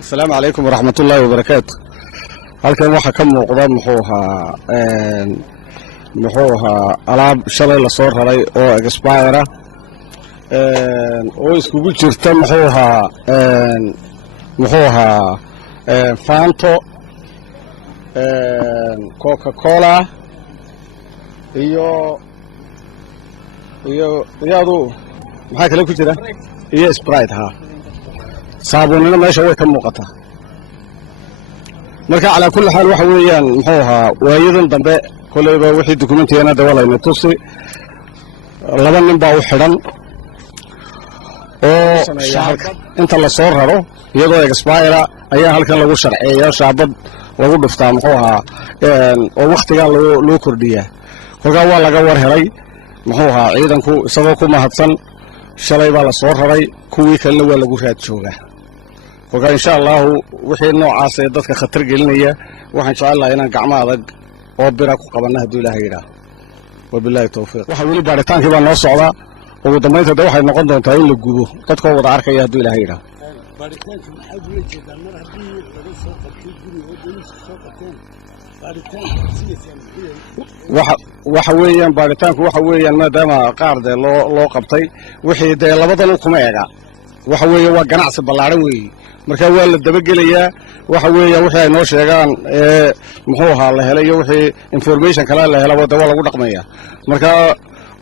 السلام عليكم ورحمة الله وبركاته. halkan waxa ka muuqda muxuu ahaa alaab shalay la soo raray oo expire oo iskugu jirta muxuu ahaa Fanto, Coca-Cola iyo maxaa kale ku jira iyo Sprite صابوننا meesha way ka muuqataa marka ala kulli xaal waxa weeyaan muxuu ahaa waayadan dambe kolayba wixii documentiyana dawalayna tusi laba nin baa u xidhan oo inta la soo raro iyadoo expire ayaa halkan lagu sharciyeeyo shaabad lagu dhuftaa muxuu ahaa oo waqtiga loo kordhiyaa kolka waa laga war helay muxuu ahaa ciidanku isagoo ku mahadsan shalay baa la soo raray kuwii kale waa lagu raad joogaa kolka insha Allah wixii noocaas ee dadka khatar gelinaya waxaan jecelahay inaan gacmo adag oo bira ku qabana haduu Ilaahay yiraahdo wabillahi tawfiiq waxa wali baaritaankii baa noo socda ugu dambeynta waxay noqon doontaa in la gubo dadka wada arkaya haduu Ilaahay yiraahdo baaritaanka maxaa u jeedaa mar hadii laga soo qabtay guri oo dowladda soo qabteen waxa weeyaan baaritaanku waxa weeyaan maadaama qaarde loo qabtay wixii de labadan kuma eega waxa weeye waa ganacsi ballaaran weeye marka waa la dabagelayaa waxa weeye wixii ay noo sheegaan muxuu ahaa la helay wixii information kale la helay wada lagu dhaqmaya marka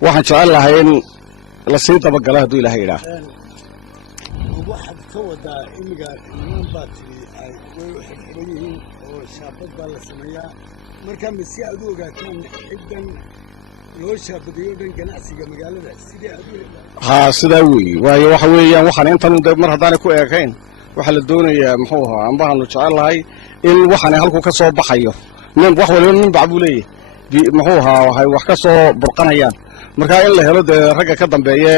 waxaan jecelahay in la sii dabagalo haduu Ilaahay yiraahdo waxa ka wada imiga niman baatiri ay way xirxiran oo shaabad baa la sameeyaa marka misi aad u ogaataan ciddan loo shaabadiyo dhan ganacsiga magaalada sidee aad sidaa weeye waayo waxa weeyaan waxaan intan mar haddaan ku eekayn waxa la doonayaa muxuu ahaa ambaanu jecelahay in waxaan halku ka soo baxayo nin wax waliba nin bacbu leeyahay muxuu ahaa waxay wax ka soo burqanayaan marka in la helo ragga ka dambeeya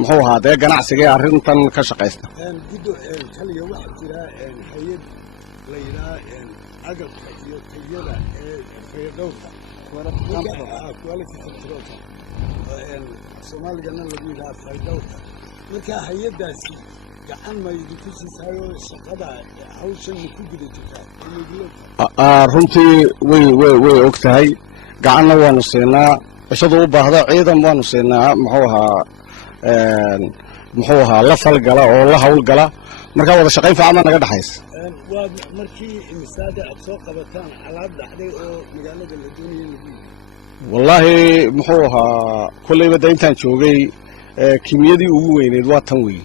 muxuu ahaa ganacsiga arrintan ka shaqeysta gudo kaliya waxa jira hay'ad la yiraahdo agabka iyo tayada fayadowka quality control Soomaaliga lagu yiraahdo fayadowka marka hay'adaasi gacan ma idinku siisayo shaqada hawshan ku gudajirtaa runtii way ogtahay gacanna waanu siinaa cishadu u baahda ciidan waanu siinaa muxuu ahaa la falgala oo la hawlgala marka wada shaqayn fiican naga dhaxaysa markii misaada aad soo qabataan alaab dhaxday oo magaalada la doonayay wallahi muxuu ahaa kulayba intaan joogay kimiyadii ugu weyneed waa tan weey